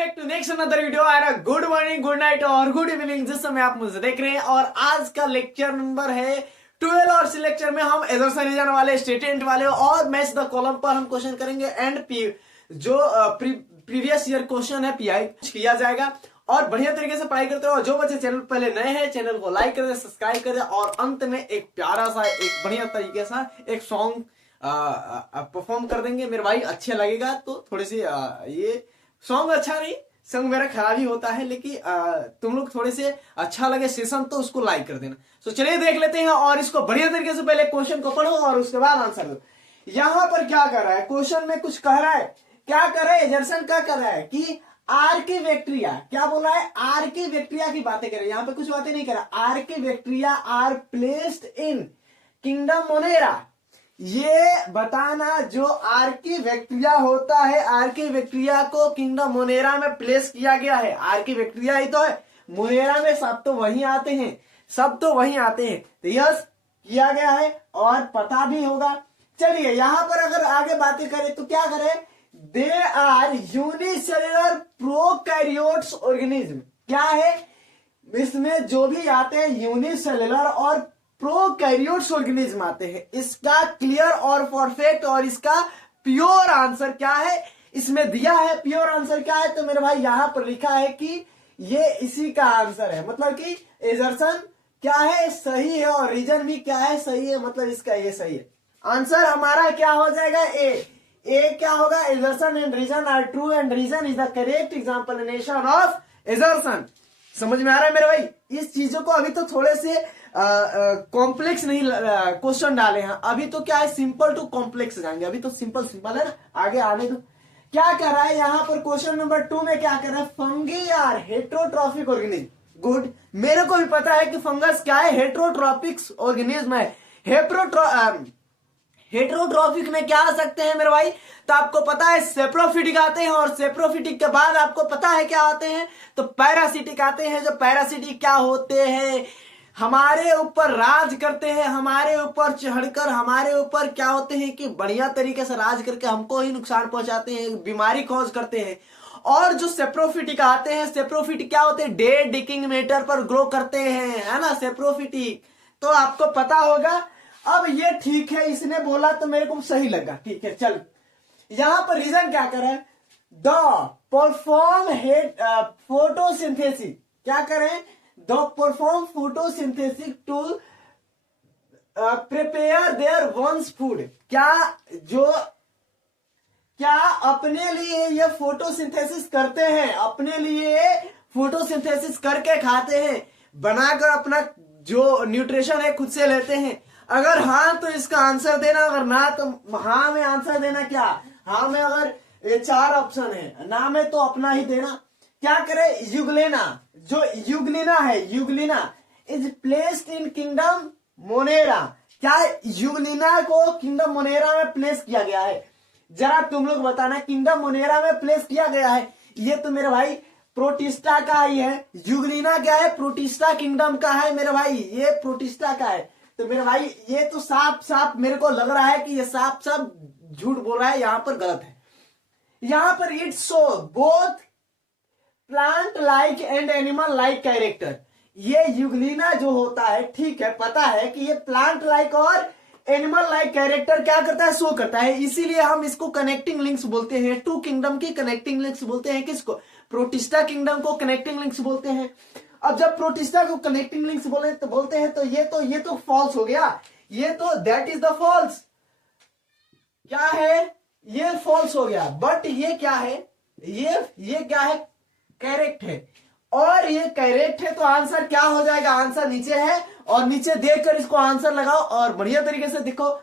Back to next another video. Good morning, good night और good evening जिस समय आप मुझे देख रहे हैं। और आज का लेक्चर नंबर है 12 और इस लेक्चर में हम एजर्सन रीजन वाले, स्टेटमेंट वाले और मैच द कॉलम पर हम क्वेश्चन करेंगे एंड जो प्रीवियस ईयर क्वेश्चन है पीआई किया जाएगा और बढ़िया तरीके से पढ़ाई करते हो। और जो बच्चे चैनल पहले नए हैं चैनल को लाइक कर दे, सब्सक्राइब कर दे और अंत में एक प्यारा सा एक बढ़िया तरीके से एक सॉन्ग परफॉर्म कर देंगे मेरे भाई। अच्छा लगेगा तो थोड़ी सी ये सॉन्ग अच्छा नहीं, सॉन्ग मेरा खराब ही होता है, लेकिन तुम लोग थोड़े से अच्छा लगे सेशन तो उसको लाइक कर देना। तो चलिए देख लेते हैं और इसको बढ़िया तरीके से पहले क्वेश्चन को पढ़ो और उसके बाद आंसर दो। यहां पर क्या कर रहा है, क्वेश्चन में कुछ कह रहा है, क्या कर रहा है एजर्सन, क्या कर रहा है कि आर के बैक्टीरिया, क्या बोल रहा है आर के बैक्टीरिया की बातें कर रहे हैं। यहां पे कुछ बातें नहीं कर रहा। Archaebacteria are placed in kingdom Monera, ये बताना जो आर्की बैक्टीरिया होता है, आर्की बैक्टीरिया को किंगडम मोनेरा में प्लेस किया गया है। आर्की बैक्टीरिया ही तो है, मोनेरा में सब तो वहीं आते हैं, सब तो वहीं आते हैं, तो यस किया गया है और पता भी होगा। चलिए यहां पर अगर आगे बातें करें तो क्या करें, they are unicellular prokaryotes organism. क्या है इसमें जो भी आते हैं यूनिसेलुलर और प्रोकैरियोट्स ऑर्गेनिज्म आते हैं। इसका क्लियर और परफेक्ट और इसका प्योर आंसर क्या है इसमें दिया है। प्योर आंसर क्या है तो मेरे भाई यहां पर लिखा है कि ये इसी का आंसर है, मतलब कि एजर्सन क्या है सही है और रीजन भी क्या है सही है, मतलब इसका ये सही है। आंसर हमारा क्या हो जाएगा ए क्या होगा, assertion and reason are true and reason is the correct explanation of assertion. समझ में आ रहा है मेरे भाई। इस चीजों को अभी तो थोड़े से कॉम्प्लेक्स नहीं क्वेश्चन डाले हैं, अभी तो क्या है सिंपल टू कॉम्प्लेक्स जाएंगे। अभी तो सिंपल सिंपल है ना, आगे आने दो। क्या कर रहा है यहाँ पर क्वेश्चन नंबर 2 में क्या कर रहा है, fungi are heterotrophic organism. Good, मेरे को भी पता है कि फंगस क्या है, हेट्रोट्रॉपिक ऑर्गेनिज्म है। हेट्रोट्रॉफिक में क्या आ सकते हैं मेरे भाई, तो आपको पता है सेप्रोफिटिक आते हैं और सेप्रोफिटिक के बाद आपको पता है क्या आते हैं, तो पैरासिटिक आते हैं। जो पैरासिटिक क्या होते हैं, हमारे ऊपर राज करते हैं, हमारे ऊपर चढ़कर हमारे ऊपर क्या होते हैं कि बढ़िया तरीके से राज करके हमको ही नुकसान पहुंचाते हैं, बीमारी कॉज करते हैं। और जो सेप्रोफिटिक आते हैं, सेप्रोफिटिक क्या होते हैं, डेड डिकिंग मैटर पर ग्रो करते हैं, है ना सेप्रोफिटिक, तो आपको पता होगा। अब ये ठीक है, इसने बोला तो मेरे को सही लगा, ठीक है। चल यहां पर रीजन क्या कर रहा है, द परफॉर्म फोटोसिंथेसिस, क्या करें they perform photosynthesis to prepare their ones food. क्या अपने लिए ये फोटोसिंथेसिस करते हैं, अपने लिए फोटोसिंथेसिस करके खाते हैं, बनाकर अपना जो न्यूट्रिशन है खुद से लेते हैं। अगर हाँ तो इसका आंसर देना, अगर ना तो हाँ में आंसर देना। क्या हाँ में अगर ये 4 ऑप्शन है, ना में तो अपना ही देना। क्या करे, युगलेना, जो युगलिना है, Euglena is placed in kingdom Monera. क्या युगलिना को किंगडम मोनेरा में प्लेस किया गया है, जरा तुम लोग बताना किंगडम मोनेरा में प्लेस किया गया है। ये तो मेरे भाई प्रोटिस्टा का ही है। युगलिना क्या है, प्रोटिस्टा किंगडम का है मेरे भाई, ये प्रोटिस्टा का है। तो मेरे भाई ये तो साफ साफ मेरे को लग रहा है कि ये साफ साफ झूठ बोल रहा है, यहां पर गलत है। यहां पर it show both plant like and animal like character. ये युगलिना जो होता है, ठीक है पता है कि ये प्लांट लाइक और एनिमल लाइक कैरेक्टर क्या करता है, शो करता है। इसीलिए हम इसको कनेक्टिंग लिंक्स बोलते हैं। 2 किंगडम की कनेक्टिंग लिंक्स बोलते हैं। किसको, प्रोटिस्टा किंगडम को कनेक्टिंग लिंक्स बोलते हैं। अब जब प्रोटिस्टा को कनेक्टिंग लिंक्स बोलते हैं तो ये तो फॉल्स हो गया, ये तो दैट इज द फॉल्स। क्या है, ये फॉल्स हो गया। बट ये क्या है, ये क्या है, करेक्ट है। और ये करेक्ट है तो आंसर क्या हो जाएगा, आंसर नीचे है और नीचे देखकर इसको आंसर लगाओ और बढ़िया तरीके से देखो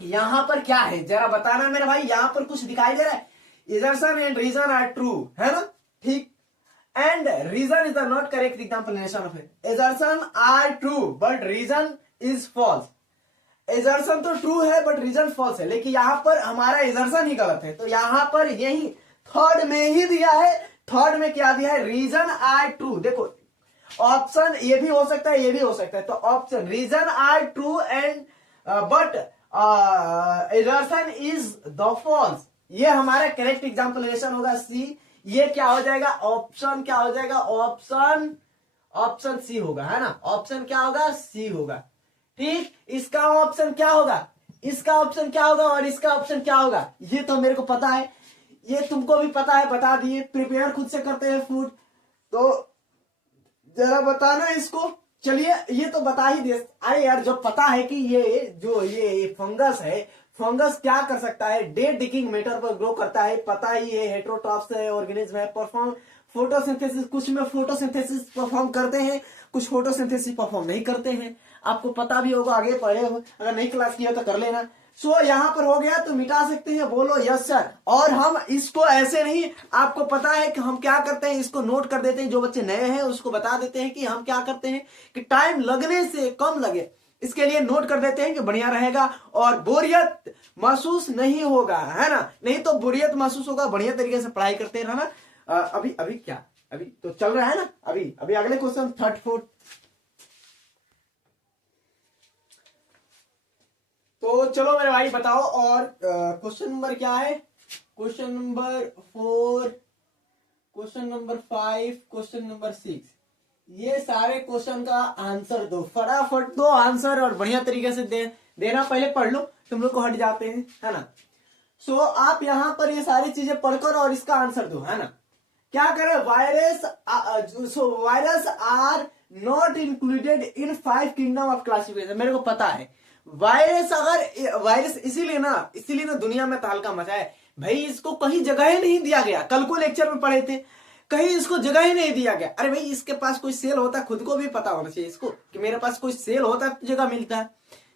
यहां पर क्या है, जरा बताना मेरे भाई। यहां पर कुछ दिखाई दे रहा है, assertion and reason are true, है ना, ठीक। And reason is the not correct explanation of it. Assertion are true, but reason is false. Assertion तो true है, but reason false है। लेकिन यहाँ पर हमारा assertion ही गलत है, तो यहाँ पर यही थर्ड में ही दिया है। थर्ड में क्या दिया है, reason are true। देखो ऑप्शन ये भी हो सकता है, ये भी हो सकता है, तो option reason are true and but assertion is the false। ये हमारा करेक्ट एग्जाम्पलेशन होगा सी। ये क्या हो जाएगा, ऑप्शन क्या हो जाएगा, ऑप्शन सी होगा, है ना। ऑप्शन क्या होगा, सी होगा। ठीक, इसका ऑप्शन क्या होगा, इसका ऑप्शन क्या होगा और इसका ऑप्शन क्या होगा, ये तो मेरे को पता है, ये तुमको भी पता है, बता दिए। प्रिपेयर खुद से करते हैं फूड, तो जरा बताना इसको। चलिए, ये तो बता ही दे। अरे यार, जो पता है कि ये फंगस है, फंगस क्या कर सकता है, डेड डिकिंग मैटर पर ग्रो करता है, पता ही है। हेटेरोट्रॉप्स है, ऑर्गेनिज्म है, परफॉर्म फोटोसिंथेसिस, कुछ में फोटोसिंथेसिस परफॉर्म करते हैं, कुछ फोटोसिंथेसिस परफॉर्म नहीं करते हैं। आपको पता भी होगा, आगे पढ़े हो, अगर नहीं क्लास किया तो कर लेना। सो यहाँ पर हो गया तो मिटा सकते हैं, बोलो यस सर। और हम इसको ऐसे नहीं, आपको पता है कि हम क्या करते हैं, इसको नोट कर देते हैं। जो बच्चे नए हैं उसको बता देते हैं कि हम क्या करते हैं कि टाइम लगने से कम लगे, इसके लिए नोट कर देते हैं कि बढ़िया रहेगा और बोरियत महसूस नहीं होगा, है ना। नहीं तो बोरियत महसूस होगा, बढ़िया तरीके से पढ़ाई करते रहना। अभी क्या, अभी तो चल रहा है ना, अभी अगले क्वेश्चन, थर्ड फोर्थ। तो चलो मेरे भाई बताओ। और क्वेश्चन नंबर क्या है, question number 4, question number 5, question number 6, ये सारे क्वेश्चन का आंसर दो, फटाफट दो आंसर और बढ़िया तरीके से देना। पहले पढ़ लो, तुम लोग को हट जाते हैं, है ना। सो आप यहां पर ये सारी चीजें पढ़कर और इसका आंसर दो, है ना। क्या करें, virus are not included in 5 kingdom of classification. मेरे को पता है वायरस इसीलिए ना दुनिया में तहलका मचा है भाई। इसको कहीं जगह ही नहीं दिया गया, कल को लेक्चर में पढ़े थे, कहीं इसको जगह ही नहीं दिया गया। अरे भाई, इसके पास कोई सेल होता, खुद को भी पता होना चाहिए इसको कि मेरे पास कोई सेल होता तो जगह मिलता है।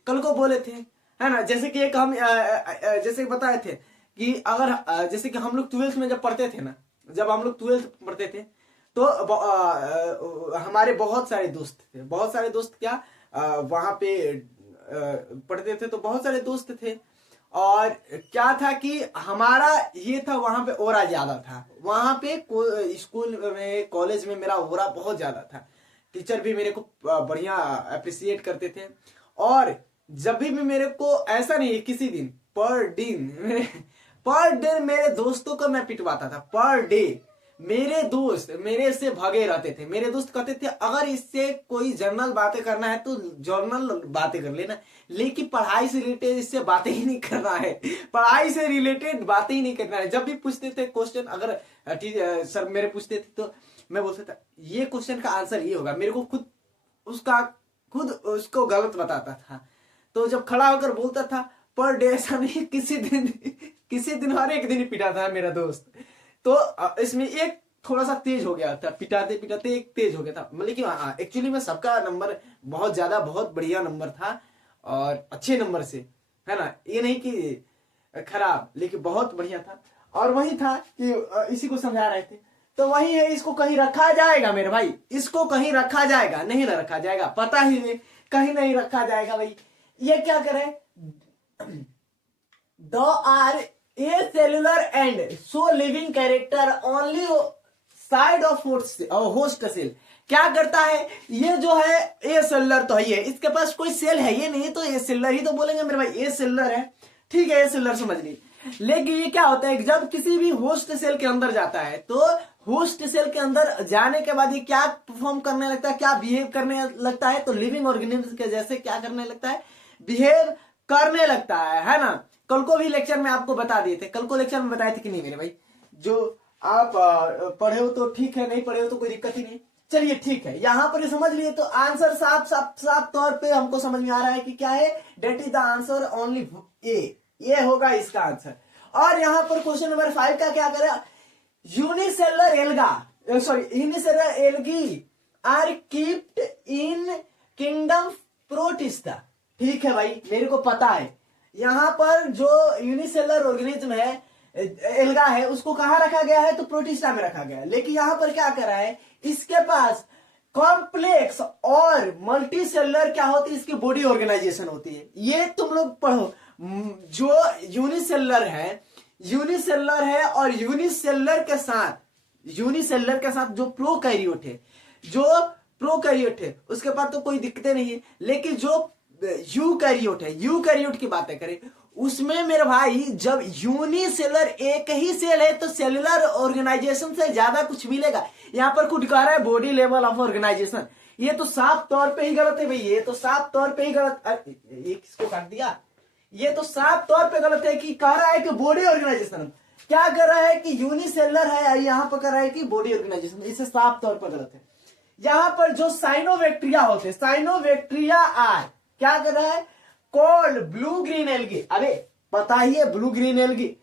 कल को बोले थे, है ना। जैसे कि एक हम जैसे बताए थे कि अगर जैसे कि हम लोग 12th में जब पढ़ते थे ना, जब हम लोग 12th पढ़ते थे तो हमारे बहुत सारे दोस्त थे, बहुत सारे दोस्त क्या वहां पे पढ़ते थे, तो बहुत सारे दोस्त थे। और क्या था कि हमारा ये था, वहां पे ओरा ज्यादा था, वहां पे स्कूल में कॉलेज में मेरा ओरा बहुत ज्यादा था। टीचर भी मेरे को बढ़िया अप्रिसिएट करते थे। और जब भी मेरे को ऐसा नहीं, किसी दिन पर डे मेरे दोस्तों को मैं पिटवाता था। पर डे मेरे दोस्त मेरे से भागे रहते थे। मेरे दोस्त कहते थे अगर इससे कोई जर्नल बातें करना है तो जर्नल बातें कर लेना, लेकिन पढ़ाई से रिलेटेड इससे बातें ही नहीं करना है, पढ़ाई से रिलेटेड बातें ही नहीं करना है। जब भी पूछते थे क्वेश्चन, अगर सर मेरे पूछते थे तो मैं बोलता था ये क्वेश्चन का आंसर ये होगा, मेरे को खुद उसको गलत बताता था। तो जब खड़ा होकर बोलता था पर डे, ऐसा नहीं किसी दिन हर एक दिन ही पिटा था मेरा दोस्त। तो इसमें एक थोड़ा सा तेज हो गया था, पिटाते पिटाते एक तेज हो गया था। मतलब कि हाँ, एक्चुअली में सबका नंबर बहुत ज्यादा, बहुत बढ़िया नंबर था और अच्छे नंबर से, है ना। ये नहीं कि खराब, लेकिन बहुत बढ़िया था। और वही था कि इसी को समझा रहे थे। तो वही है, इसको कहीं रखा जाएगा मेरे भाई, इसको कहीं रखा जाएगा, नहीं ना रखा जाएगा, पता ही नहीं, कहीं नहीं रखा जाएगा भाई। ये क्या करें, though are acellular and so living character only side of host cell. क्या करता है, ये जो है ए सेलुलर तो है, ये इसके पास कोई सेल है ये नहीं, तो ए सेलुलर ही तो बोलेंगे मेरे भाई, ए सेलुलर है, ठीक है, ए सेलुलर समझ ली। लेकिन ये क्या होता है, जब किसी भी होस्ट सेल के अंदर जाता है तो होस्ट सेल के अंदर जाने के बाद ये क्या परफॉर्म करने लगता है, क्या बिहेव करने लगता है, तो लिविंग ऑर्गेनिज्म के जैसे क्या करने लगता है, बिहेव करने लगता है ना। कल को भी लेक्चर में आपको बता दिए थे, कल को लेक्चर में बताए थे कि नहीं मेरे भाई। जो आप पढ़े हो तो ठीक है, नहीं पढ़े हो तो कोई दिक्कत ही नहीं। चलिए ठीक है, यहां पर समझ लिए तो आंसर साफ तौर पे हमको समझ में आ रहा है कि क्या है, that is the answer only A, ये होगा इसका आंसर। और यहां पर क्वेश्चन नंबर 5 का क्या करें, unicellular algae are keeped in kingdom Protista. ठीक है भाई, मेरे को पता है यहां पर जो यूनिसेलुलर ऑर्गेनिज्म है, एल्गा है, उसको कहां रखा गया है, तो प्रोटिस्टा में रखा गया है। लेकिन यहां पर क्या कर रहा है, इसके पास कॉम्प्लेक्स और मल्टी सेलुलर क्या होती है, इसकी बॉडी ऑर्गेनाइजेशन होती है। ये तुम लोग पढ़ो, जो यूनिसेलुलर है और यूनिसेलुलर के साथ जो प्रोकैरियोट है, उसके पास तो कोई दिक्कतें नहीं है। लेकिन जो यूकैरियोट की बातें करें, उसमें मेरे भाई जब यूनिसेलर एक ही सेल है तो सेलुलर ऑर्गेनाइजेशन से ज्यादा कुछ मिलेगा। यहाँ पर खुद कह रहा है बॉडी लेवल ऑफ ऑर्गेनाइजेशन, ये तो साफ तौर पे ही गलत है भाई, ये तो साफ तौर पे ही गलत। ये किसको काट दिया? ये तो साफ तौर पे गलत है कि कह रहा है कि बॉडी ऑर्गेनाइजेशन, क्या कर रहा है कि यूनिसेलर है, यहाँ पर कर रहा है कि बॉडी ऑर्गेनाइजेशन, इसे साफ तौर पर गलत है। यहाँ पर जो साइनोवेक्ट्रिया होते हैं, साइनोवेक्ट्रिया आर क्या कर रहा है? Called blue green algae. अबे पता ही है blue green algae.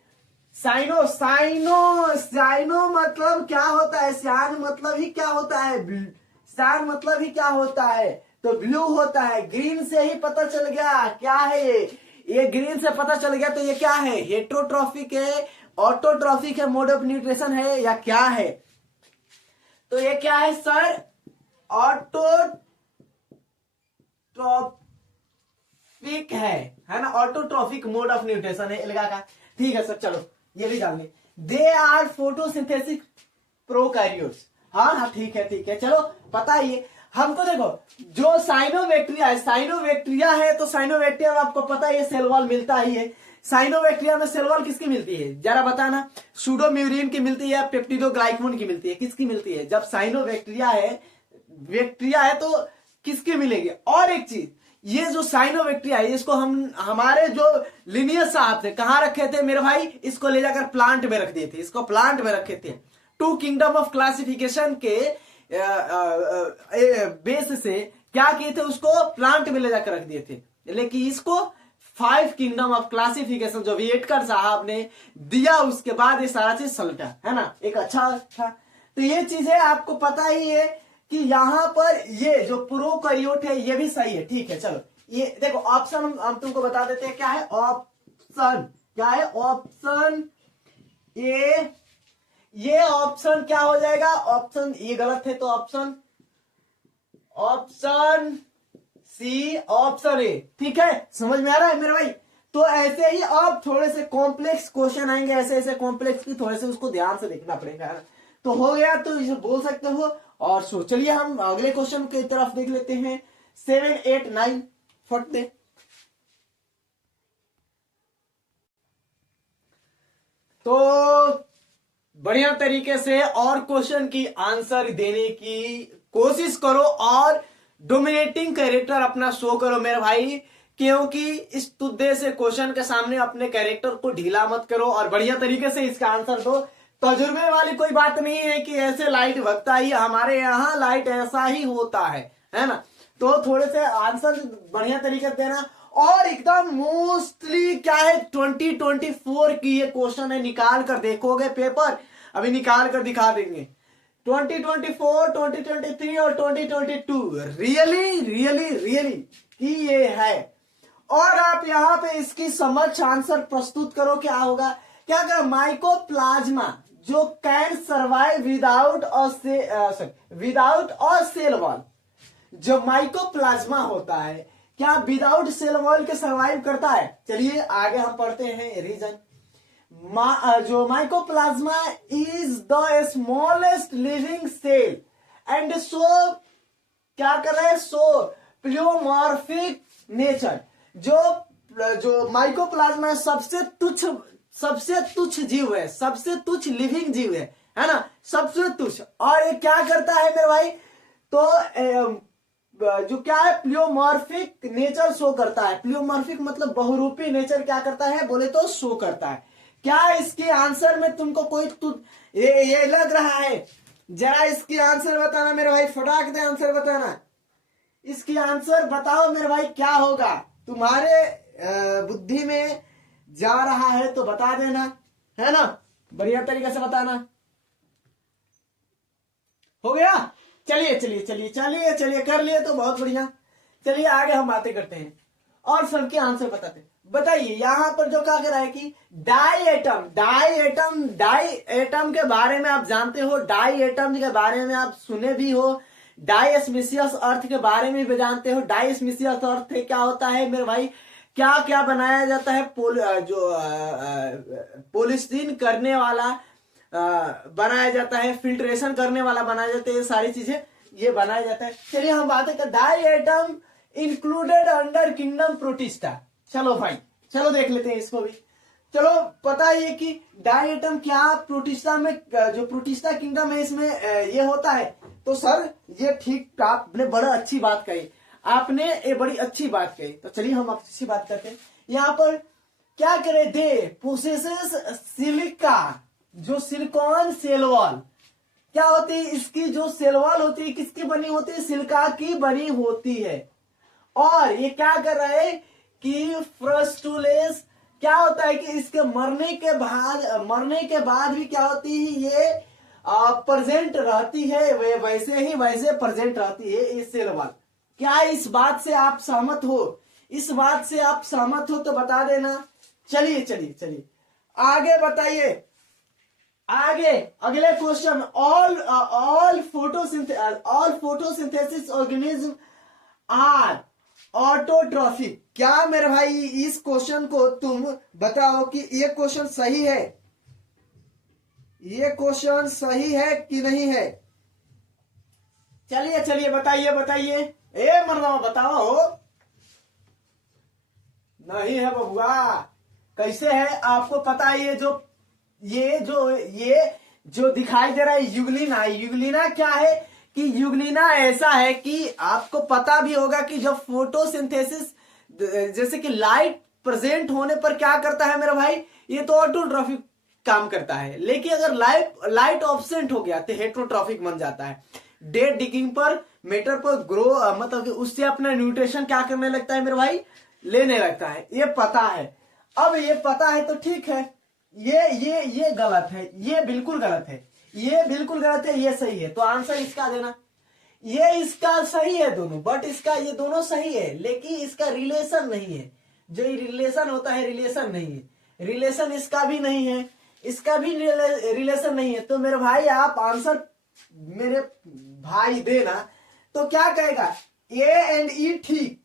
Cyano cyano cyano मतलब क्या होता है? साइन मतलब ही क्या होता है? साइन मतलब ही क्या होता है? तो ब्लू होता है। ग्रीन से ही पता चल गया क्या है ये ग्रीन से पता चल गया। तो ये क्या है? हेट्रोट्रॉफिक है, ऑटोट्रॉफिक है, मोड ऑफ न्यूट्रिशन है या क्या है? तो ये क्या है सर? ऑटोट्रॉफिक है ना? ऑटोट्रॉफिक मोड ऑफ न्यूट्रिशन है एल्गा का। ठीक है सर, चलो ये भी जान ले। They are photosynthesis prokaryotes. हाँ ठीक है चलो पता ही है हमको। देखो जो साइनोवेक्ट्रिया है, साइनोवेक्ट्रिया है तो साइनोवेक्ट्रिया में आपको पता है सेल वॉल मिलता ही है। साइनोवेक्ट्रिया में सेल वॉल किसकी मिलती है जरा बताना? सूडोम्यूरिन की मिलती है, पेप्टिडोग्लाइकमोन की मिलती है, किसकी मिलती है? जब साइनोवेक्ट्रिया है तो किसकी मिलेगी? और एक चीज, ये जो साइनोवेक्ट्रिया है इसको हम हमारे जो लिनियस साहब थे कहां रखे थे मेरे भाई? इसको ले जाकर प्लांट में रख दिए थे, इसको प्लांट में रखे थे। टू किंगडम ऑफ क्लासिफिकेशन के बेस से क्या किए थे? उसको प्लांट में ले जाकर रख दिए थे। लेकिन इसको 5 किंगडम ऑफ क्लासिफिकेशन जो वियटकर साहब ने दिया उसके बाद ये सारा चीज सलटा, है ना? एक अच्छा था। तो ये चीजें आपको पता ही है कि यहां पर ये जो प्रोकैरियोट है ये भी सही है। ठीक है चलो, ये देखो ऑप्शन हम तुमको बता देते हैं क्या है। ऑप्शन क्या है? ऑप्शन ए, ये ऑप्शन क्या हो जाएगा? ऑप्शन ये गलत है तो ऑप्शन सी, ऑप्शन ए। ठीक है, समझ में आ रहा है मेरे भाई? तो ऐसे ही अब थोड़े से कॉम्प्लेक्स क्वेश्चन आएंगे, ऐसे कॉम्प्लेक्स की थोड़े से उसको ध्यान से देखना पड़ेगा। तो हो गया तो इसे बोल सकते हो। और सो चलिए हम अगले क्वेश्चन की तरफ देख लेते हैं। 7, 8, 9 फट दे। तो बढ़िया तरीके से और क्वेश्चन की आंसर देने की कोशिश करो और डोमिनेटिंग कैरेक्टर अपना शो करो मेरे भाई, क्योंकि इस तुद्दे से क्वेश्चन के सामने अपने कैरेक्टर को ढीला मत करो और बढ़िया तरीके से इसका आंसर दो। तजुर्बे वाली कोई बात नहीं है कि ऐसे लाइट भगता ही, हमारे यहाँ लाइट ऐसा ही होता है ना? तो थोड़े से आंसर बढ़िया तरीके से देना। और एकदम मोस्टली क्या है 2024 की ये क्वेश्चन है, निकाल कर देखोगे पेपर, अभी निकाल कर दिखा देंगे। 2024, 2023 और 2022 रियली कि ये है। और आप यहाँ पे इसकी समझ आंसर प्रस्तुत करो। क्या होगा? क्या कर? माइकोप्लाज्मा जो कैन सर्वाइव विदाउट और सेल वॉल, जो माइकोप्लाज्मा होता है क्या विदाउट सेल वॉल के सर्वाइव करता है? चलिए आगे हम पढ़ते हैं रीजन। जो mycoplasma is the smallest living cell and so क्या कर रहा है? So pleomorphic nature. जो माइकोप्लाज्मा सबसे तुच्छ जीव है, सबसे तुच्छ लिविंग जीव है ना? सबसे तुच्छ। और ये क्या करता है मेरे भाई? तो जो क्या है प्लियोमॉर्फिक नेचर शो करता है। प्लियोमॉर्फिक मतलब बहुरूपी नेचर क्या करता है बोले तो शो करता है। क्या इसके आंसर में तुमको कोई ये लग रहा है? जरा इसकी आंसर बताना मेरे भाई, फटाक दे आंसर बताना। इसकी आंसर बताओ मेरे भाई, क्या होगा तुम्हारे बुद्धि में जा रहा है तो बता देना, है ना? बढ़िया तरीके से बताना। हो गया? चलिए कर लिए तो बहुत बढ़िया। चलिए आगे हम बातें करते हैं और सबके आंसर बताते हैं। बताइए यहाँ पर जो क्या कर रहा है कि डाई एटम के बारे में आप जानते हो, डाई एटम के बारे में आप सुने भी हो, डाइस्मिसियस अर्थ के बारे में भी जानते हो। डाइस्मिसियस अर्थ क्या होता है मेरे भाई? क्या क्या बनाया जाता है? पॉलिस्टीन करने वाला बनाया जाता है, फिल्ट्रेशन करने वाला बनाया जाता है, ये सारी चीजें ये बनाया जाता है। चलिए हम बातें कर diatom included under kingdom Protista. चलो भाई चलो देख लेते हैं इसको भी। चलो पता है कि डायटम क्या प्रोटिस्टा में, जो प्रोटिस्टा किंगडम है इसमें ये होता है। तो सर ये ठीक आपने बड़ा अच्छी बात कही, आपने ये बड़ी अच्छी बात कही। तो चलिए हम अच्छी बात करते हैं। यहाँ पर क्या करे, दे पोसेसेस सिलिका, जो सिलिकॉन सेल वॉल क्या होती है, इसकी जो सेल वॉल होती है किसकी बनी होती है, सिलिका की बनी होती है। और ये क्या कर रहा है कि फ्रस्टुलेस क्या होता है कि इसके मरने के बाद भी क्या होती है, ये प्रेजेंट रहती है, वे वैसे प्रेजेंट रहती है ये सेल वॉल। क्या इस बात से आप सहमत हो? इस बात से आप सहमत हो तो बता देना। चलिए चलिए चलिए आगे बताइए। आगे अगले question, all photosynthesis organism are autotrophic. क्या मेरे भाई इस क्वेश्चन को तुम बताओ कि ये क्वेश्चन सही है, ये क्वेश्चन सही है कि नहीं है? चलिए चलिए बताइए बताइए, ए मर्दावा बताओ। नहीं है बबुआ, कैसे है आपको पता है? ये जो दिखाई दे रहा है यूग्लिना, यूग्लिना क्या है कि यूग्लिना ऐसा है कि आपको पता भी होगा कि जब फोटोसिंथेसिस जैसे कि लाइट प्रेजेंट होने पर क्या करता है मेरा भाई, ये तो ऑटोट्रॉफिक काम करता है। लेकिन अगर लाइट ऑब्सेंट हो गया तो हेट्रोट्रॉफिक बन जाता है। डेड डिगिंग पर मेटर पर ग्रो मतलब कि उससे अपना न्यूट्रिशन क्या करने लगता है मेरे भाई, लेने लगता है। ये पता है। अब ये पता है तो ठीक है, ये गलत है, ये बिल्कुल गलत है, ये बिल्कुल गलत है, ये सही है। तो आंसर इसका देना, ये इसका सही है दोनों, बट इसका ये दोनों सही है लेकिन इसका रिलेशन नहीं है। जो रिलेशन होता है रिलेशन नहीं है, रिलेशन इसका भी नहीं है, इसका भी रिलेशन नहीं है। तो मेरे भाई आप आंसर मेरे भाई देना। तो क्या कहेगा, ए एंड ई ठीक,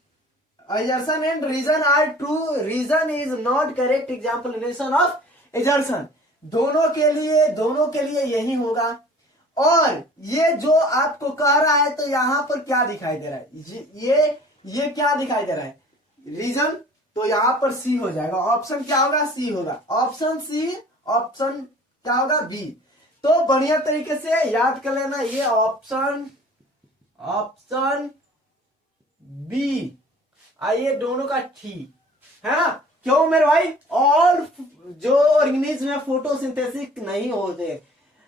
assertion and reason are true, reason is not correct examination of assertion। दोनों के लिए यही होगा। और ये जो आपको कह रहा है तो यहां पर क्या दिखाई दे रहा है, ये क्या दिखाई दे रहा है, रीजन। तो यहां पर सी हो जाएगा, ऑप्शन क्या होगा, सी होगा, ऑप्शन सी, ऑप्शन क्या होगा, बी। तो बढ़िया तरीके से याद कर लेना, ये ऑप्शन बी आइए दोनों का ठीक है ना। क्यों मेरे भाई, और जो ऑर्गेनिज्म में फोटोसिंथेसिस नहीं होते,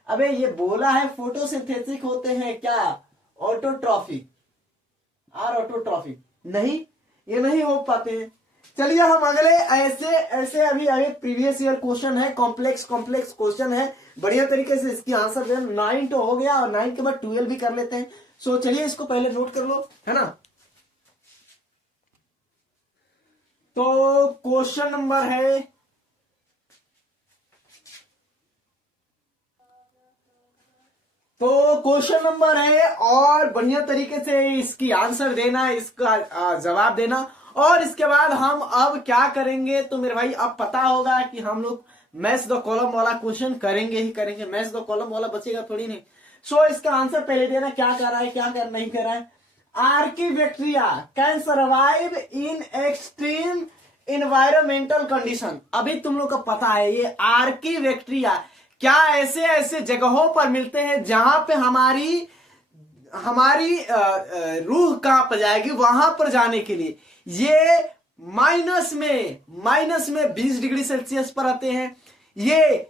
अबे ये बोला है फोटोसिंथेसिस होते हैं क्या, ऑटोट्रॉफिक, आर ऑटोट्रॉफिक नहीं, ये नहीं हो पाते हैं। चलिए हम अगले ऐसे अभी प्रीवियस ईयर क्वेश्चन है, कॉम्प्लेक्स क्वेश्चन है, बढ़िया तरीके से इसकी आंसर देना। 9 तो हो गया और 9 के बाद 12 भी कर लेते हैं। सो चलिए इसको पहले नोट कर लो, है ना। तो क्वेश्चन नंबर है, और बढ़िया तरीके से इसकी आंसर देना, इसका जवाब देना। और इसके बाद हम अब क्या करेंगे तो मेरे भाई अब पता होगा कि हम लोग मैच द कॉलम वाला क्वेश्चन करेंगे ही करेंगे, मैच द कॉलम वाला बचेगा थोड़ी नहीं। सो इसका आंसर पहले देना, क्या कर रहा है क्या कर नहीं कर रहा है। Archaebacteria can survive in extreme environmental condition. अभी तुम लोग को पता है ये आर्किबैक्टीरिया क्या ऐसे जगहों पर मिलते हैं जहां पे हमारी रूह कहां पर जाएगी, वहां पर जाने के लिए ये माइनस में 20 डिग्री सेल्सियस पर आते हैं, ये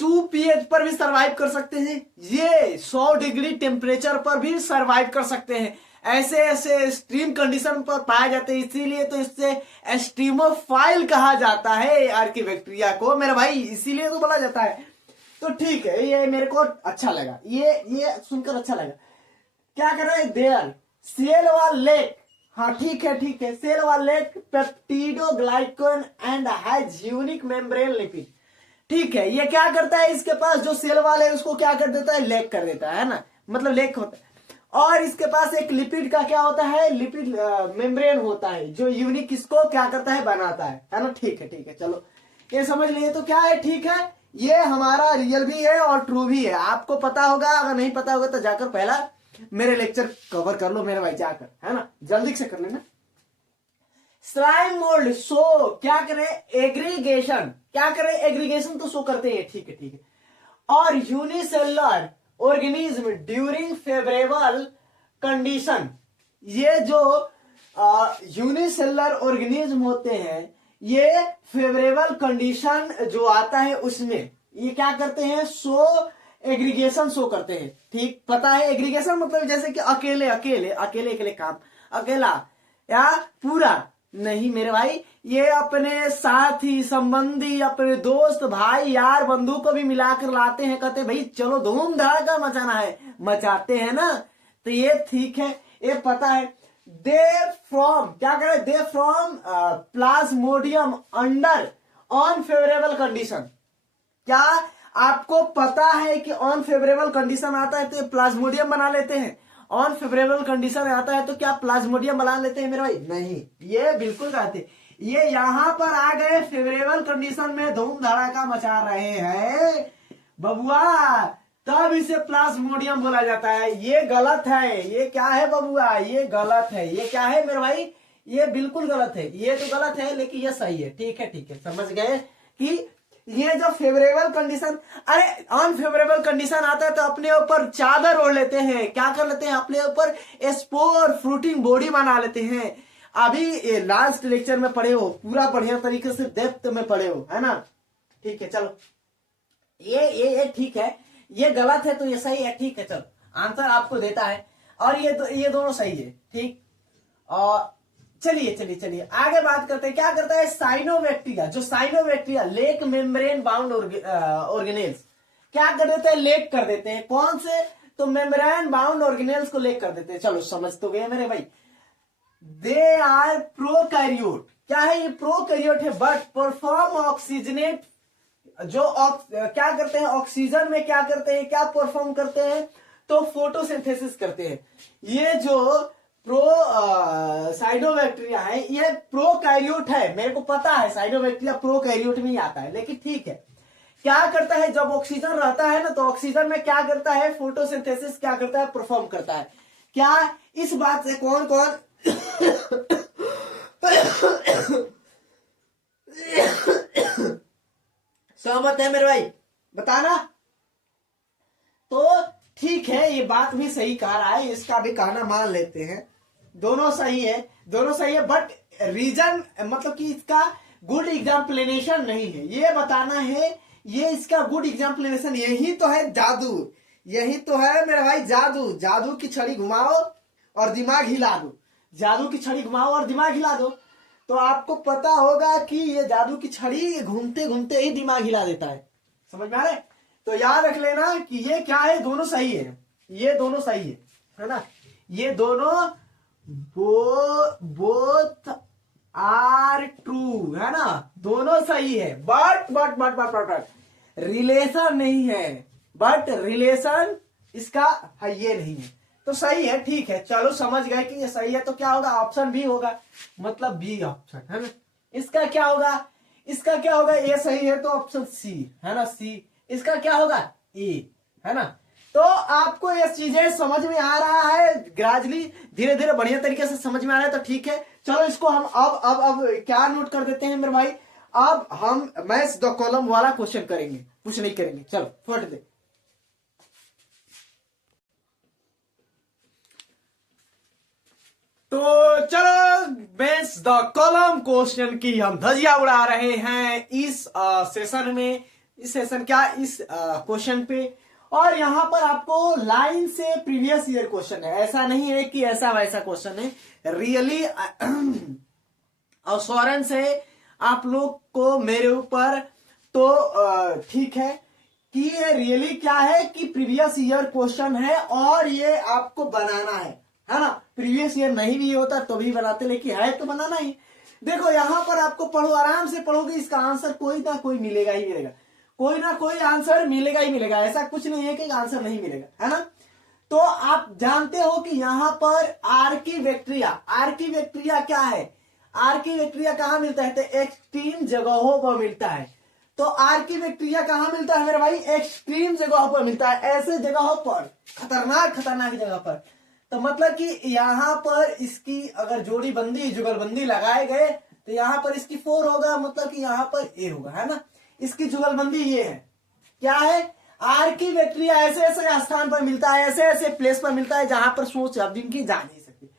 2 pH पर भी सरवाइव कर सकते हैं, ये 100 डिग्री टेम्परेचर पर भी सरवाइव कर सकते हैं। ऐसे एक्सट्रीम कंडीशन पर पाए जाते हैं, इसीलिए तो इससे एस्ट्रीमोफाइल कहा जाता है आर्किबैक्टीरिया को मेरे भाई, इसीलिए तो बोला जाता है। तो ठीक है, ये मेरे को अच्छा लगा, ये सुनकर अच्छा लगा। क्या कर रहे हैं, देयर सेल वॉल लेक, हाँ ठीक है, cell wall lack peptidoglycan and has unique membrane lipid. ठीक है, ये क्या करता है, इसके पास जो सेल वॉल है उसको क्या कर देता है, लेक कर देता है ना, मतलब लेक होता है। और इसके पास एक लिपिड का क्या होता है, लिपिड मेम्ब्रेन होता है जो यूनिक इसको क्या करता है, बनाता है ना। ठीक है, चलो ये समझ लिए। तो क्या है, ठीक है, ये हमारा रियल भी है और ट्रू भी है। आपको पता होगा, अगर नहीं पता होगा तो जाकर पहला मेरे लेक्चर कवर कर लो मेरे भाई, जाकर, है ना, जल्दी से कर लेना। स्लाइम मोल्ड शो क्या करे, एग्रीगेशन, क्या करे, एग्रीगेशन तो शो करते हैं, ठीक है ठीक है। और unicellular organism during favourable condition, ये जो यूनिसेलुलर ऑर्गेनिज्म होते हैं, ये फेवरेबल कंडीशन जो आता है उसमें ये क्या करते हैं, शो एग्रीगेशन शो करते हैं, ठीक। पता है एग्रीगेशन मतलब जैसे कि अकेले अकेले अकेले अकेले काम, अकेला या पूरा नहीं मेरे भाई, ये अपने साथी संबंधी अपने दोस्त भाई यार बंधु को भी मिलाकर लाते हैं, कहते भाई चलो धूम धड़ाका मचाना है, मचाते हैं ना, तो ये ठीक है, ये पता है। दे फ्रॉम क्या करे, they from plasmodium under unfavourable condition, क्या आपको पता है कि अनफेवरेबल कंडीशन आता है तो ये प्लाज्मोडियम बना लेते हैं, अनफेवरेबल कंडीशन आता है तो क्या प्लाज्मोडियम बना लेते हैं मेरे भाई, नहीं, ये बिल्कुल कहते, ये यहां पर आ गए फेवरेबल कंडीशन में धूम धड़ाका मचा रहे हैं बबुआ, तब इसे प्लाज्मोडियम बोला जाता है। ये गलत है, ये क्या है बबुआ, ये गलत है, ये क्या है मेरे भाई, ये बिल्कुल गलत है, ये तो गलत है लेकिन ये सही है, ठीक है ठीक है, समझ गए कि ये जो फेवरेबल कंडीशन, अरे अनफेवरेबल कंडीशन आता है तो अपने ऊपर चादर ओढ़ लेते हैं, क्या कर लेते हैं, अपने ऊपर स्पोर फ्रूटिंग बॉडी बना लेते हैं। अभी लास्ट लेक्चर में पढ़े हो, पूरा बढ़िया तरीके से डेप्थ में पढ़े हो, है ना, ठीक है। चलो ये ठीक है, ये गलत है तो ये सही है, ठीक है, चलो आंसर आपको देता है, और ये दोनों सही है, ठीक। और चलिए चलिए चलिए आगे बात करते हैं, क्या करता है साइनोबैक्टीरिया, जो cyanobacteria lake membrane bound organelles क्या कर देते हैं, लेक कर देते हैं, कौन से, तो मेम्ब्रेन बाउंड ऑर्गेनेल्स को लेक कर देते हैं। चलो समझ तो गए मेरे भाई, दे आर प्रोकैरियोट, क्या है ये, प्रोकैरियोट है, बट परफॉर्म ऑक्सीजनेट, जो क्या करते हैं ऑक्सीजन में क्या करते हैं, क्या परफॉर्म करते हैं, तो फोटोसिंथेसिस करते हैं। ये जो साइनोबैक्टीरिया है ये प्रोकैरियोट है, मेरे को पता है साइनोबैक्टीरिया प्रोकैरियोट में ही आता है, लेकिन ठीक है, क्या करता है जब ऑक्सीजन रहता है ना, तो ऑक्सीजन में क्या करता है, फोटोसिंथेसिस क्या करता है, परफॉर्म करता है। क्या इस बात से कौन कौन सहमत है मेरे भाई, बताना। तो ठीक है, ये बात भी सही कह रहा है, इसका भी कहना मान लेते हैं, दोनों सही है, दोनों सही है, बट रीजन मतलब कि इसका गुड एग्जाम्पलेनेशन नहीं है, ये बताना है, ये इसका गुड एग्जाम्पलेनेशन यही तो है जादू, यही तो है मेरे भाई जादू, जादू की छड़ी घुमाओ और दिमाग हिला दो, जादू की छड़ी घुमाओ और दिमाग हिला दो, तो आपको पता होगा कि ये जादू की छड़ी घूमते घूमते ही दिमाग हिला देता है, समझ में आ रहा है। तो याद रख लेना कि ये क्या है, दोनों सही है, ये दोनों सही है ना, ये दोनों बोथ आर ट्रू, है ना, दोनों सही है, बट रिलेशन नहीं है, बट रिलेशन इसका है ये नहीं है, तो सही है, ठीक है। चलो समझ गए कि ये सही है, तो क्या होगा, ऑप्शन बी होगा, मतलब बी ऑप्शन, है ना। इसका क्या होगा, इसका क्या होगा, ये सही है तो ऑप्शन सी, है ना, सी। इसका क्या होगा, ए, है ना। तो आपको ये चीजें समझ में आ रहा है, ग्रेजुअली धीरे धीरे बढ़िया तरीके से समझ में आ रहा है, तो ठीक है। चलो इसको हम अब क्या नोट कर देते हैं मेरे भाई, अब हम मैच द कॉलम वाला क्वेश्चन करेंगे, कुछ नहीं करेंगे, चलो फट दे। तो चलो मैच द कॉलम क्वेश्चन की हम धजिया उड़ा रहे हैं इस सेशन में, इस सेशन क्या, इस क्वेश्चन पे, और यहां पर आपको लाइन से प्रीवियस ईयर क्वेश्चन है, ऐसा नहीं है कि ऐसा वैसा क्वेश्चन है, रियली अश्योरेंस है आप लोग को मेरे ऊपर, तो ठीक है कि ये रियली क्या है कि प्रीवियस ईयर क्वेश्चन है और ये आपको बनाना है ना। प्रीवियस ईयर नहीं भी होता तो भी बनाते, लेकिन है तो बनाना ही। देखो यहां पर आपको पढ़ो, आराम से पढ़ोगे, इसका आंसर कोई ना कोई मिलेगा ही मिलेगा, कोई ना कोई आंसर मिलेगा ही मिलेगा, ऐसा कुछ नहीं है कि आंसर नहीं मिलेगा, है ना। तो आप जानते हो कि यहां पर आर्कीबैक्टीरिया क्या है, आर्कीबैक्टीरिया कहां मिलता है, तो एक्सट्रीम जगहों पर मिलता है। तो आर्कीबैक्टीरिया कहां मिलता है मेरे भाई, एक्सट्रीम जगहों पर मिलता है, ऐसे जगहों पर, खतरनाक जगह पर, तो मतलब कि यहाँ पर इसकी अगर जोड़ी बंदी जुगलबंदी लगाए गए तो यहाँ पर इसकी 4 होगा, मतलब कि यहाँ पर ए होगा, है ना। इसकी जुगलबंदी ये है, क्या है, आर की बैक्टीरिया ऐसे ऐसे स्थान पर मिलता है, ऐसे ऐसे प्लेस पर मिलता है जहां पर सोच अब इनकी जा नहीं सकती।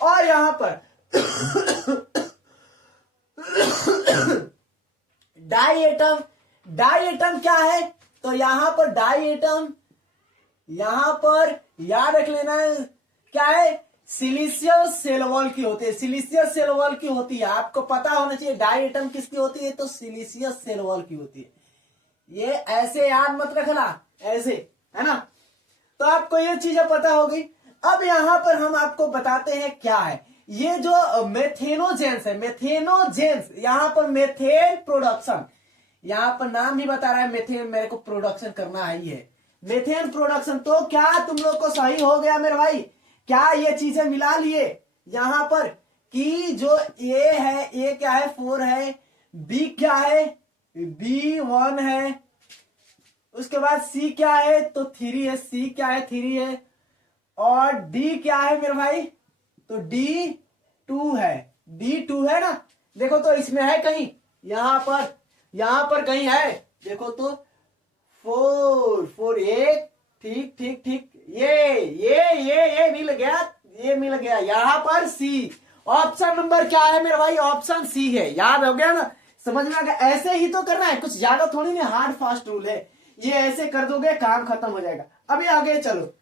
और यहां पर डाई एटम, डाई एटम क्या है, तो यहां पर डाई एटम, यहां पर याद रख लेना है क्या है, सिलिशियस सेल वॉल की होती है, सिलिशियस सेल वॉल की होती है, आपको पता होना चाहिए डाई एटम किसकी होती है, तो सिलिशियस सेल वॉल की होती है। ये ऐसे याद मत रखना, ऐसे, है ना। तो आपको ये चीजें पता होगी। अब यहां पर हम आपको बताते हैं क्या है ये जो मेथेनोजेंस है, मेथेनोजेंस, यहां पर मेथेन प्रोडक्शन, यहां पर नाम ही बता रहा है मेथेन, मेरे को प्रोडक्शन करना ही है, मेथेन प्रोडक्शन। तो क्या तुम लोग को सही हो गया मेरे भाई, क्या ये चीजें मिला लिए यहां पर कि जो ए है, ए क्या है 4 है, बी क्या है, बी 1 है, उसके बाद सी क्या है, तो 3 है, सी क्या है 3 है, और डी क्या है मेरे भाई, तो डी 2 है, डी 2 है ना। देखो तो इसमें है कहीं, यहां पर कहीं है, देखो तो 4 4 1, ठीक ठीक ठीक, ये मिल गया, ये मिल गया, यहां पर सी। ऑप्शन नंबर क्या है मेरे भाई, ऑप्शन सी है, याद हो गया ना, समझ में आ गया। ऐसे ही तो करना है, कुछ ज्यादा थोड़ी नहीं हार्ड फास्ट रूल है, ये ऐसे कर दोगे काम खत्म हो जाएगा। अभी आगे चलो,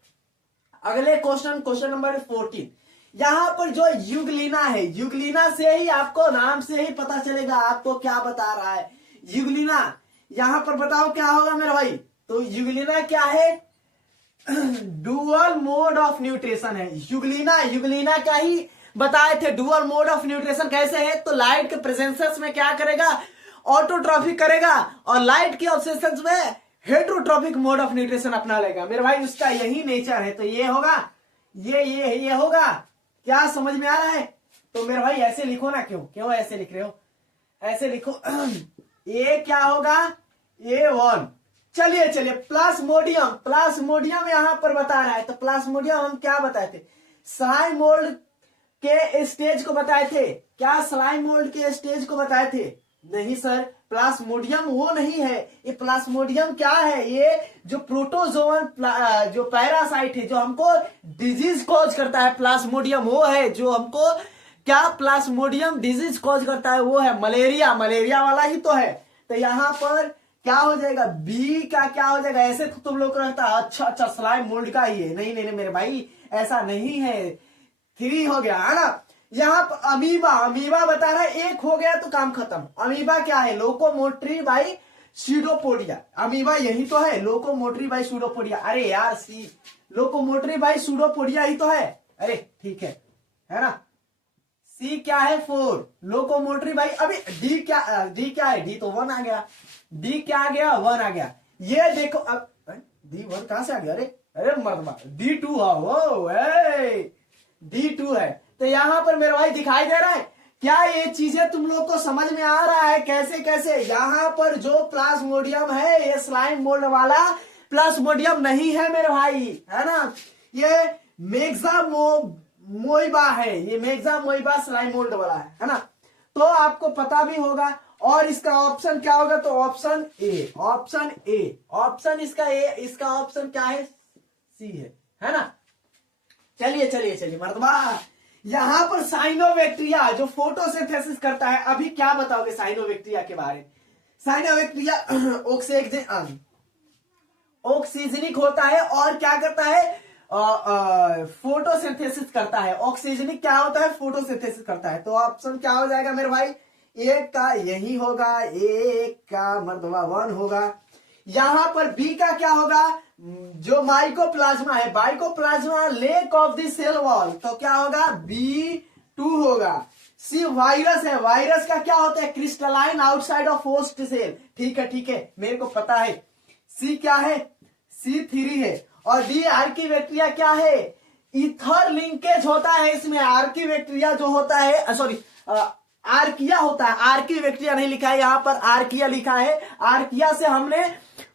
अगले क्वेश्चन नंबर 14। यहां पर जो यूग्लिना है, यूग्लिना से ही आपको नाम से ही पता चलेगा आपको क्या बता रहा है यूग्लिना। यहां पर बताओ क्या होगा मेरे भाई, तो यूग्लिना क्या है, डुअल मोड ऑफ न्यूट्रिशन है यूग्लिना। यूग्लिना क्या ही बताए थे, डुअल मोड ऑफ न्यूट्रिशन कैसे है, तो लाइट के प्रेजेंसेस में क्या करेगा, ऑटोट्रॉफिक करेगा, और लाइट के ऑब्सेशंस में हेट्रोट्रॉपिक मोड ऑफ न्यूट्रिशन अपना लेगा मेरे भाई, उसका यही नेचर है। तो ये होगा, ये होगा, क्या समझ में आ रहा है। तो मेरे भाई ऐसे लिखो ना, क्यों ऐसे लिख रहे हो, ऐसे लिखो ये क्या होगा, A1। चलिए प्लाज्मोडियम यहां पर बता रहा है, तो प्लाज्मोडियम हम क्या बताए थे, स्लाइम मोल्ड के स्टेज को बताए थे, क्या स्लाइम मोल्ड के स्टेज को बताए थे, नहीं सर, प्लाज्मोडियम वो नहीं है। ये प्लाज्मोडियम क्या है, ये जो प्रोटोजोवन जो पैरासाइट है जो हमको डिजीज कॉज करता है, प्लाज्मोडियम वो है जो हमको क्या, प्लाज्मोडियम डिजीज कॉज करता है, वो है मलेरिया वाला ही तो है। तो यहाँ पर क्या हो जाएगा, बी का क्या हो जाएगा, ऐसे तो तुम लोग रहता है अच्छा स्लाइम मोल्ड का ही है, नहीं मेरे भाई ऐसा नहीं है, 3 हो गया, है ना। यहाँ पर अमीबा बता रहा है, 1 हो गया तो काम खत्म। अमीबा क्या है, लोकोमोटरी बाई स्यूडोपोडिया, अमीबा यही तो है, लोकोमोटरी बाई स्यूडोपोडिया। अरे यार सी, लोकोमोटरी बाई स्यूडोपोडिया ही तो है, अरे ठीक है ना। सी क्या है 4, लोकोमोटरी बाई, अभी डी क्या है, डी तो 1 आ गया, डी क्या आ गया, 1 आ गया। ये देखो अब डी 1 कहां से आ गया, अरे मर्दबा डी 2 डी 2 है। तो यहां पर मेरे भाई दिखाई दे रहा है क्या, ये चीजें तुम लोग को समझ में आ रहा है कैसे कैसे। यहां पर जो प्लाज्मोडियम है ये स्लाइम मोल्ड वाला प्लाज्मोडियम नहीं है मेरे भाई, है ना, ये मेग्जामोइबा है, ये मेग्जामोइबा स्लाइम मोल्ड वाला है ना। तो आपको पता भी होगा, और इसका ऑप्शन क्या होगा, तो ऑप्शन ए, ऑप्शन इसका ए, इसका ऑप्शन क्या है, सी है ना। चलिए मर्दबा, यहां पर साइनोबैक्टीरिया जो फोटोसिंथेसिस करता है, अभी क्या बताओगे साइनोबैक्टीरिया के बारे में। साइनोबैक्टीरिया ऑक्सीजनिक होता है और क्या करता है, फोटोसिंथेसिस करता है। ऑक्सीजनिक क्या होता है, फोटोसिंथेसिस करता है। तो ऑप्शन क्या हो जाएगा मेरे भाई, एक का यही होगा, एक का मर्दबा 1 होगा। यहां पर बी का क्या होगा, जो माइकोप्लाज्मा है, mycoplasma lack of the cell wall, तो क्या होगा, B2 होगा। सी वायरस है, वायरस का क्या होता है, crystalline outside of host cell, ठीक है मेरे को पता है। सी क्या है, C3 है। और डी आर्कीबैक्टीरिया क्या है, इथर लिंकेज होता है इसमें, आर्कीबैक्टीरिया जो होता है, सॉरी आर्किया होता है, आर्कीबैक्टीरिया नहीं लिखा है यहां पर, आर्किया लिखा है। आर्किया से हमने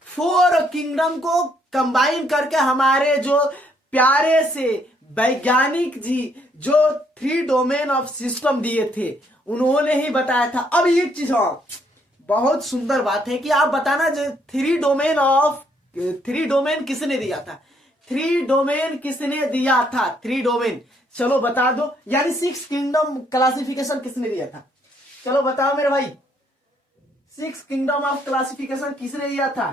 4 किंगडम को कंबाइन करके हमारे जो प्यारे से वैज्ञानिक जी जो 3 डोमेन ऑफ सिस्टम दिए थे उन्होंने ही बताया था। अब एक चीज, हाँ बहुत सुंदर बात है कि आप बताना जो 3 डोमेन किसने दिया था, 3 डोमेन किसने दिया था, 3 डोमेन चलो बता दो। यानी 6 किंगडम क्लासिफिकेशन किसने दिया था, चलो बताओ मेरे भाई। 6 किंगडम ऑफ क्लासिफिकेशन किसने दिया था?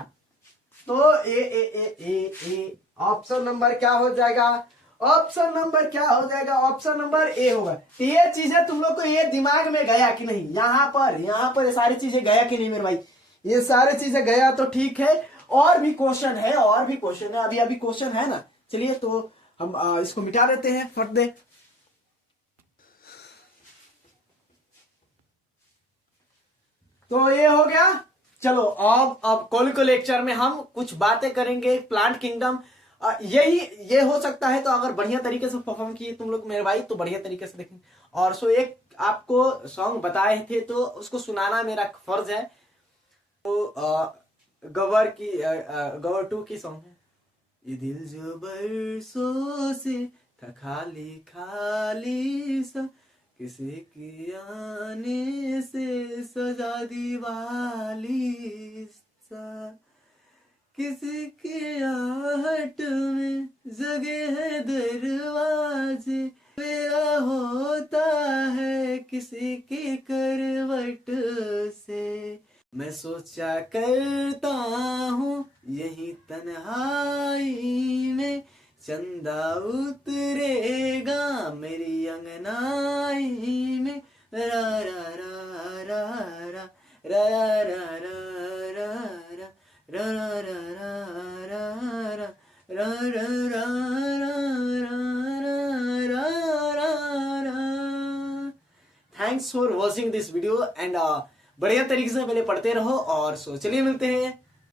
तो ए ऑप्शन नंबर क्या हो जाएगा? ऑप्शन नंबर क्या हो जाएगा? ऑप्शन नंबर ए होगा। तो ये चीजें तुम लोग को ये दिमाग में गया कि नहीं? यहाँ पर ये सारी चीजें गया कि नहीं मेरे भाई? ये सारी चीजें गया तो ठीक है। और भी क्वेश्चन है, और भी क्वेश्चन है, अभी क्वेश्चन है ना। चलिए तो हम इसको मिटा देते हैं फट दे। तो ये हो गया। चलो अब कल को लेक्चर में हम कुछ बातें करेंगे प्लांट किंगडम। ये हो सकता है तो अगर बढ़िया तरीके से परफॉर्म किए तुम लोग मेरे भाई तो बढ़िया तरीके से देखेंगे। और सो एक आपको सॉन्ग बताए थे तो उसको सुनाना मेरा फर्ज है। तो गवर 2 की सॉन्ग है। ये दिल जो बरसों से था खाली खाली सा, किसी की आने से सजा दीवाली सा, किसी की आहट में जगे है दरवाजे, मेरा होता है किसी की करवट से। मैं सोचा करता हूँ यही तन्हाई में, चंदा उतरेगा मेरी अंगनाई में। रा रा रा रा रा रा रा रा रा thanks for watching this video and बढ़िया तरीके से पहले पढ़ते रहो। और सो चलिए मिलते हैं